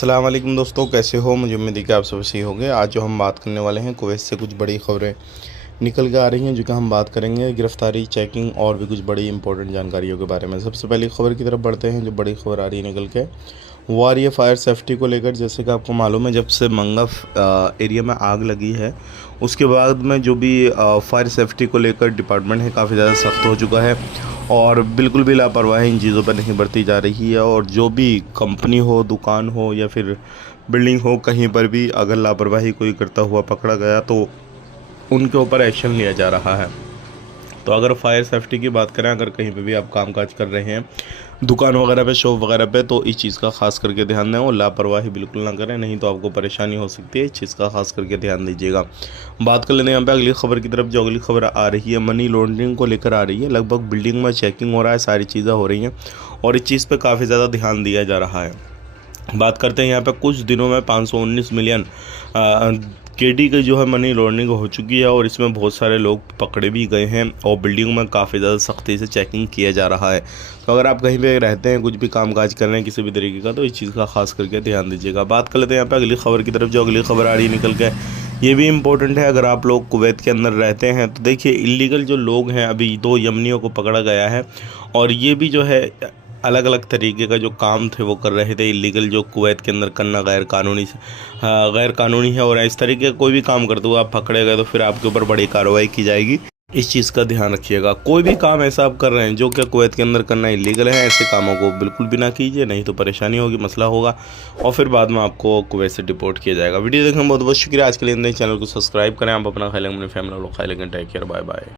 अस्सलाम वालेकुम दोस्तों, कैसे हो? मुझे उम्मीद है कि आप सब सही होंगे। आज जो हम बात करने वाले हैं, कुवैत से कुछ बड़ी खबरें निकल के आ रही हैं, जो कि हम बात करेंगे गिरफ्तारी, चेकिंग और भी कुछ बड़ी इंपॉर्टेंट जानकारियों के बारे में। सबसे पहले खबर की तरफ बढ़ते हैं। जो बड़ी खबर आ रही है निकल के, वो आ रही है फायर सेफ्टी को लेकर। जैसे कि आपको मालूम है, जब से मंगफ एरिया में आग लगी है, उसके बाद में जो भी फायर सेफ्टी को लेकर डिपार्टमेंट है, काफ़ी ज़्यादा सख्त हो चुका है और बिल्कुल भी लापरवाही इन चीज़ों पर नहीं बरती जा रही है। और जो भी कंपनी हो, दुकान हो या फिर बिल्डिंग हो, कहीं पर भी अगर लापरवाही कोई करता हुआ पकड़ा गया तो उनके ऊपर एक्शन लिया जा रहा है। तो अगर फायर सेफ्टी की बात करें, अगर कहीं पे भी आप कामकाज कर रहे हैं, दुकान वगैरह पे, शॉप वगैरह पे, तो इस चीज़ का खास करके ध्यान दें और लापरवाही बिल्कुल ना करें, नहीं तो आपको परेशानी हो सकती है। इस चीज़ का खास करके ध्यान दीजिएगा। बात कर लेते हैं यहाँ पे अगली खबर की तरफ। जो अगली खबर आ रही है, मनी लॉन्ड्रिंग को लेकर आ रही है। लगभग बिल्डिंग में चेकिंग हो रहा है, सारी चीज़ें हो रही हैं और इस चीज़ पर काफ़ी ज़्यादा ध्यान दिया जा रहा है। बात करते हैं यहाँ पे, कुछ दिनों में 519 मिलियन केडी की जो है मनी लॉन्ड्रिंग हो चुकी है और इसमें बहुत सारे लोग पकड़े भी गए हैं और बिल्डिंग में काफ़ी ज़्यादा सख्ती से चेकिंग किया जा रहा है। तो अगर आप कहीं पे रहते हैं, कुछ भी कामकाज कर रहे हैं किसी भी तरीके का, तो इस चीज़ का खास करके ध्यान दीजिएगा। बात कर लेते हैं यहाँ पे अगली खबर की तरफ। जो अगली खबर आ रही है निकल के, ये भी इम्पोर्टेंट है। अगर आप लोग कुवैत के अंदर रहते हैं तो देखिए, इलीगल जो लोग हैं, अभी 2 यमनियों को पकड़ा गया है और ये भी जो है अलग अलग तरीके का जो काम थे वो कर रहे थे। इलीगल जो कुवैत के अंदर करना गैर कानूनी है और इस तरीके का कोई भी काम करते हुए आप पकड़े गए तो फिर आपके ऊपर बड़ी कार्रवाई की जाएगी। इस चीज़ का ध्यान रखिएगा। कोई भी काम ऐसा आप कर रहे हैं जो कि कुवैत के अंदर करना इलीगल है, ऐसे कामों को बिल्कुल भी ना कीजिए, नहीं तो परेशानी होगी, मसला होगा और फिर बाद में आपको कुवैत से डिपोर्ट किया जाएगा। वीडियो देखने में बहुत बहुत शुक्रिया। आज के लिए चैनल को सब्सक्राइब करें। आप अपना ख्याल, अपनी फैमिली लोग ख्याल, टेक केयर, बाय बाय।